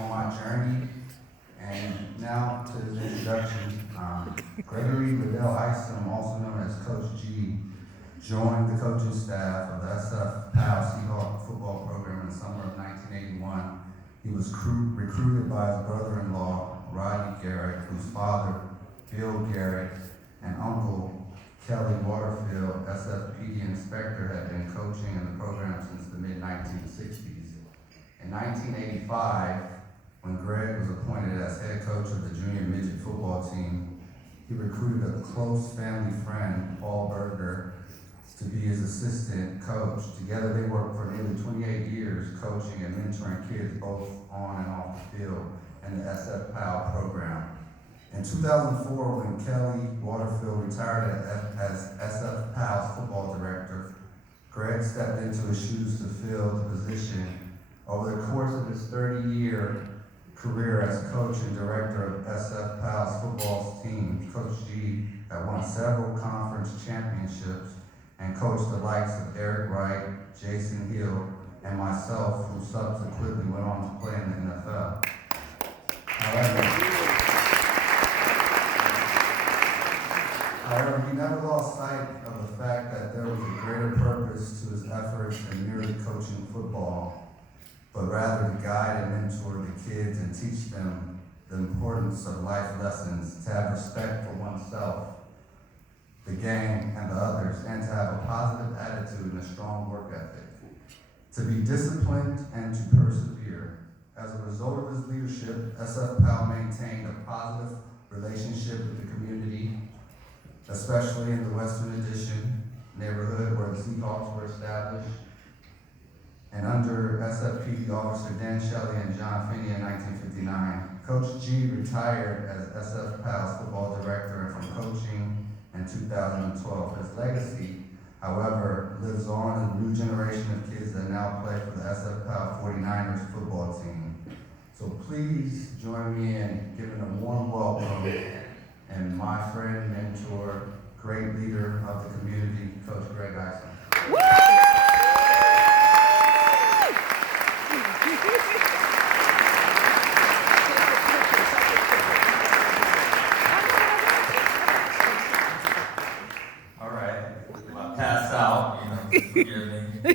on my journey. And now to his introduction, Gregory Liddell Isom, also known as Coach G, joined the coaching staff of the SF PAL Seahawk football program in the summer of 1981. He was recruited by his brother-in-law, Rodney Garrett, whose father, Bill Garrett, and uncle, Kelly Waterfield, SFPD inspector, had been coaching in the program since the mid-1960s. In 1985, when Greg was appointed as head coach of the junior midget football team, he recruited a close family friend, Paul Berger, to be his assistant coach. Together they worked for nearly 28 years coaching and mentoring kids both on and off the field in the SF PAL program. In 2004, when Kelly Waterfield retired as SF PAL's football director, Greg stepped into his shoes to fill the position. Over the course of his 30-year career as coach and director of SF PAL's football team, Coach G had won several conference championships and coached the likes of Eric Wright, Jason Hill, and myself, who subsequently went on to play in the NFL. However, he never lost sight of the fact that there was a greater purpose to his efforts than merely coaching football, but rather to guide and mentor the kids and teach them the importance of life lessons, to have respect for oneself, the game, and the others, and to have a positive attitude and a strong work ethic, to be disciplined and to persevere. As a result of his leadership, SF PAL maintained a positive relationship with the community, especially in the Western Addition neighborhood where the Seahawks were established. And under SFPD Officer Dan Shelley and John Finney in 1959, Coach G retired as SF PAL's football director and from coaching in 2012. His legacy, however, lives on in the new generation of kids that now play for the SF PAL 49ers football team. So please join me in giving a warm welcome and my friend, mentor, great leader of the community, Coach Greg Isom. All right, if I pass out, forgive me. I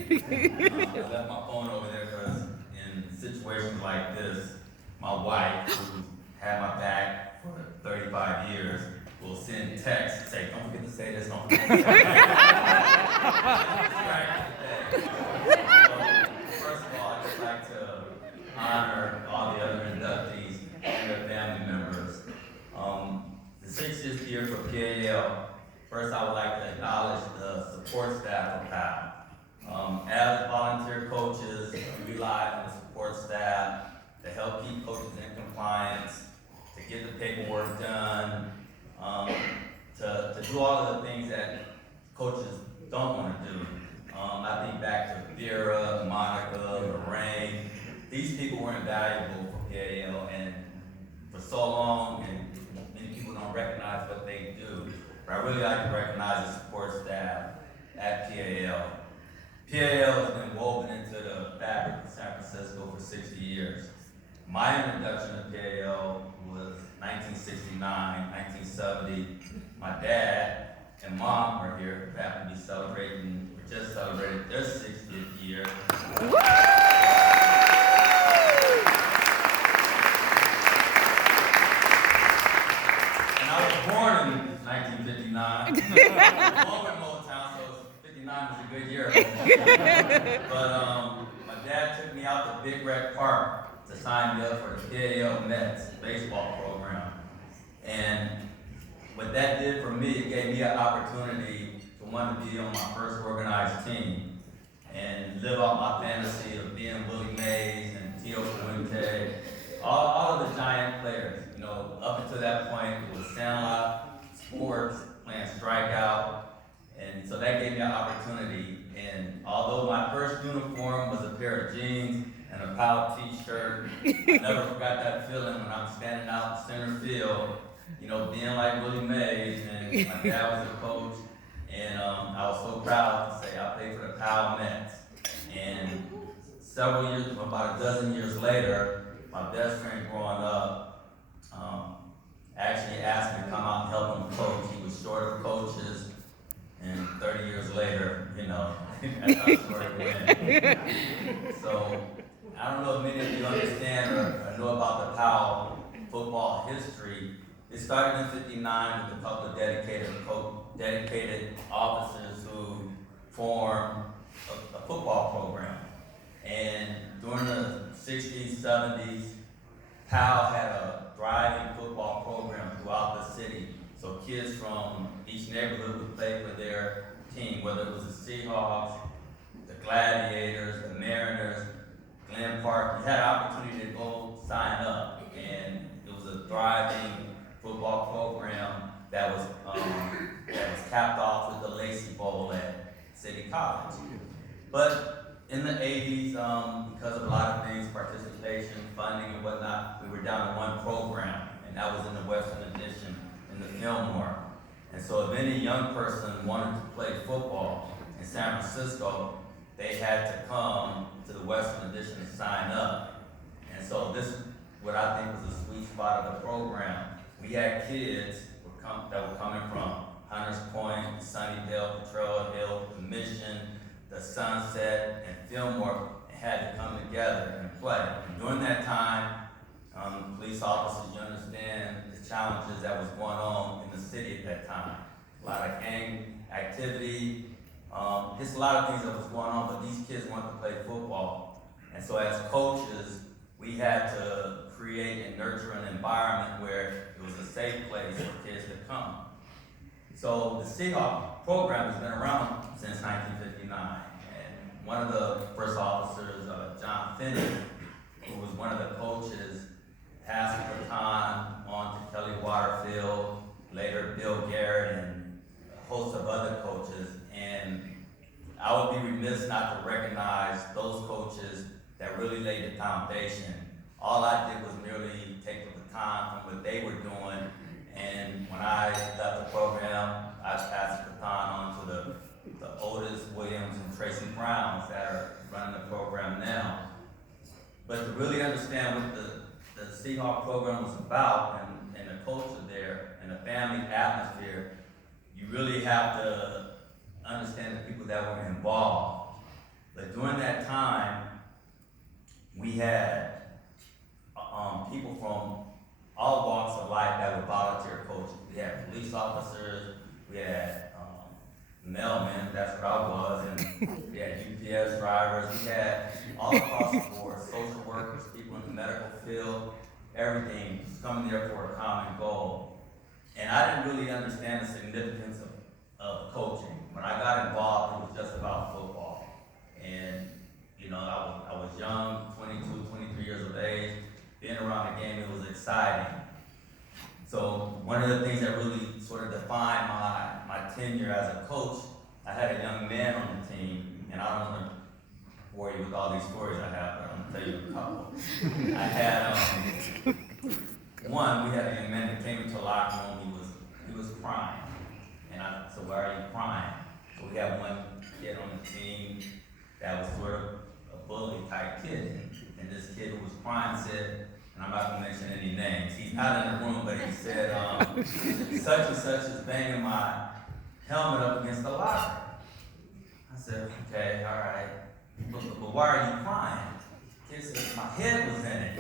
left my phone over there because in situations like this, my wife, who had my back for 35 years, will send texts and say, don't forget to say this, don't forget to say that. So, first of all, I'd just like to honor all the other inductees and their family members. The 60th year for PAL, first I would like to acknowledge the support staff of PAL. As volunteer coaches, we rely on the support staff to help keep coaches in compliance, to get the paperwork done, to do all of the things that coaches don't want to do. I think back to Vera, Monica, Lorraine. These people were invaluable for PAL, and for so long, and many people don't recognize what they do. But I really like to recognize the support staff at PAL. PAL has been woven into the fabric of San Francisco for 60 years. My introduction to PAL was 1969, 1970. My dad and mom are here, who happen to be just celebrated their 60th year. And I was born in 1959. I was born in Motown, so 59 was a good year. But my dad took me out to Big Red Park to sign me up for the PAL Mets baseball program. And what that did for me, it gave me an opportunity to want to be on my first organized team and live out my fantasy of being Willie Mays and Tio Fuente, all of the giant players. Up until that point, it was Sandlot, sports, playing strikeout, and so that gave me an opportunity. And although my first uniform was a pair of jeans and a PAL t-shirt, I never forgot that feeling when I'm standing out in center field, being like Willie Mays, and my dad was a coach, and I was so proud to say I played for the PAL Mets. And several years, about a dozen years later, my best friend growing up, actually asked me to come out and help him coach. He was short of coaches, and 30 years later, you know, that's how the story went. So, I don't know if many of you understand or know about the Powell football history. It started in '59 with a couple of dedicated officers who formed a football program. And during the 60s, 70s, Powell had a thriving football program throughout the city. So kids from each neighborhood would play for their team, whether it was the Seahawks, the Gladiators, the Mariners, Glen Park. You had an opportunity to go sign up, and it was a thriving football program that was capped off with the Lacey Bowl at City College. But in the 80s, because of a lot of things, participation, funding, and whatnot, we were down to one program, and that was in the Western Addition in the Fillmore. And so if any young person wanted to play football in San Francisco, they had to come to the Western Addition to sign up. And so this is what I think was the sweet spot of the program. We had kids that were coming from Hunters Point, Sunnydale, Potrero Hill, the Mission, the Sunset, and Fillmore, and had to come together and play. And during that time, police officers, you understand the challenges that was going on in the city at that time. A lot of gang activity, just a lot of things that was going on, but these kids wanted to play football. And so as coaches, we had to create and nurture an environment where it was a safe place for kids to come. So the Seahawk program has been around since 1959. And one of the first officers, John Finney, who was one of the coaches, passed the baton on to Kelly Waterfield, later Bill Garrett, and a host of other coaches. And I would be remiss not to recognize those coaches that really laid the foundation. All I did was merely take the baton from what they were doing, and when I left the program, I passed the baton on to the Otis Williams and Tracy Browns that are running the program now. But to really understand what the Seahawk program was about and the culture there and the family atmosphere, you really have to understand the people that were involved. But during that time, we had people from all walks of life that were volunteer coaches. We had police officers, we had mailmen, that's what I was, and we had UPS drivers, we had all across the board, social workers, people in the medical field, everything was coming there for a common goal. And I didn't really understand the significance of coaching. When I got involved, it was just about football. And you know, I was young, 22, 23 years of age. Being around the game, it was exciting. So one of the things that really sort of defined my tenure as a coach, I had a young man on the team, and I don't want to bore you with all these stories I have, but I'm going to tell you a couple. I had we had a young man that came into the locker room, he was crying. And I said, why are you crying? So we had one kid on the team that was sort of a bully type kid. And this kid who was crying said, and I'm not going to mention any names, he's not in the room, but he said, such and such is banging my helmet up against the locker. I said, okay, all right, but why are you crying? The kid said, my head was in it.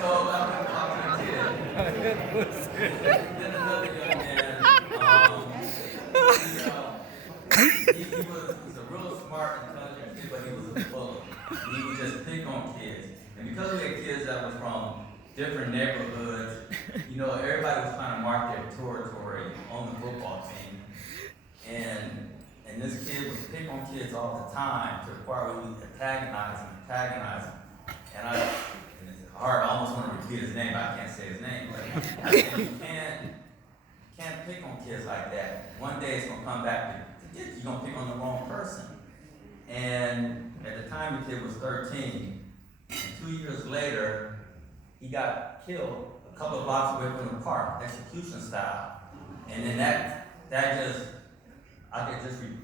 So I've been talking to the kid. Then another young man, he's a real smart, intelligent kid, but he was a bully. He would just pick on kids. And because we had kids that were from different neighborhoods, you know, everybody was trying to mark their territory on the football team. And this kid would pick on kids all the time to the point where we would antagonize him. And it's hard, I almost want to repeat his name, but I can't say his name. But I said, you can't pick on kids like that. One day it's going to come back to get you. You're going to pick on the wrong person. And at the time the kid was 13, and 2 years later, he got killed a couple of blocks away from the park, execution style. And then that just,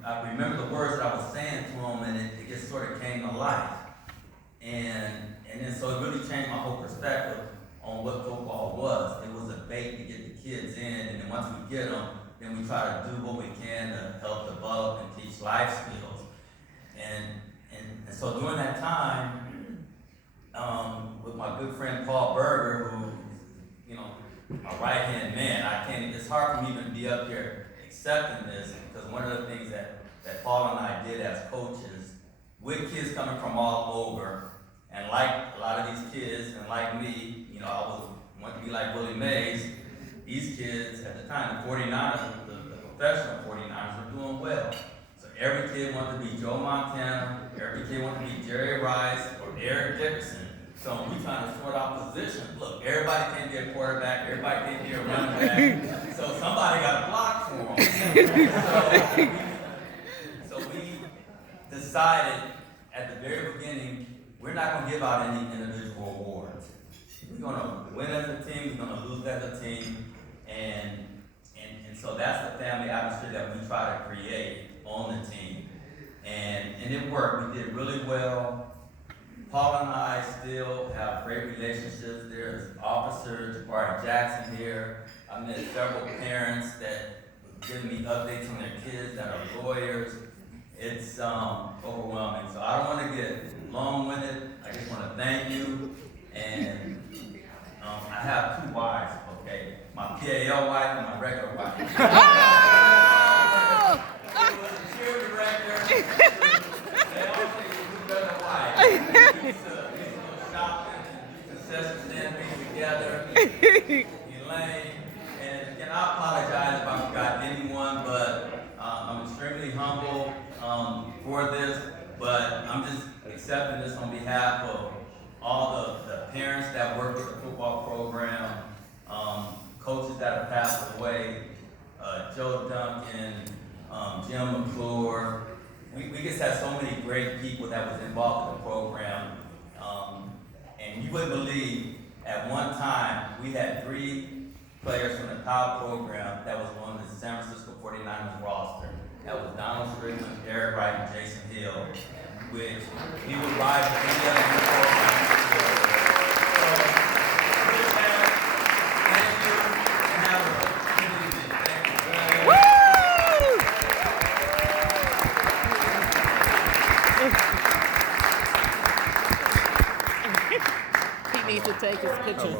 I remember the words that I was saying to him, and it just sort of came to life. And then so it really changed my whole perspective on what football was. It was a bait to get the kids in, and then once we get them, then we try to do what we can to help develop and teach life skills. And so during that time, with my good friend Paul Berger, who is, you know, my right-hand man, it's hard for me to even be up here accepting this, because one of the things that Paul and I did as coaches, with kids coming from all over, and like a lot of these kids, and like me, you know, I wanted to be like Willie Mays. These kids at the time, the 49ers, the professional 49ers, were doing well. So every kid wanted to be Joe Montana, every kid wanted to be Jerry Rice or Eric Dickerson. So we trying to sort out position. Look, everybody can't be a quarterback, everybody can't be a running back. So somebody got to block for them. So we decided at the very beginning, we're not going to give out any individual awards. We're going to win as a team, we're going to lose as a team, and so that's the family atmosphere that we try to create on the team. And it worked. We did really well. Paul and I still have great relationships. There's Officer Jabari Jackson here. I met several parents that were giving me updates on their kids that are lawyers. It's overwhelming. So I don't want to get long-winded. I just want to thank you. And I have two wives, okay? My PAL wife and my regular wife. She was a cheer director. They all say she's a better wife. We used to go shopping and concession stand things together. Elaine. And again, I apologize if I forgot anyone, but I'm extremely humble for this. But I'm just accepting this on behalf of all the parents that work with the football program, coaches that have passed away, Joe Duncan, Jim McClure. We just had so many great people that was involved in the program. And you wouldn't believe, at one time, we had 3 players from the top program that was on the San Francisco 49ers roster. That was Donald Strickland, Eric Wright, and Jason Hill, which he would rise to any other new program. So, with that, thank you, and have a good evening. Thank you. He needs to take his picture.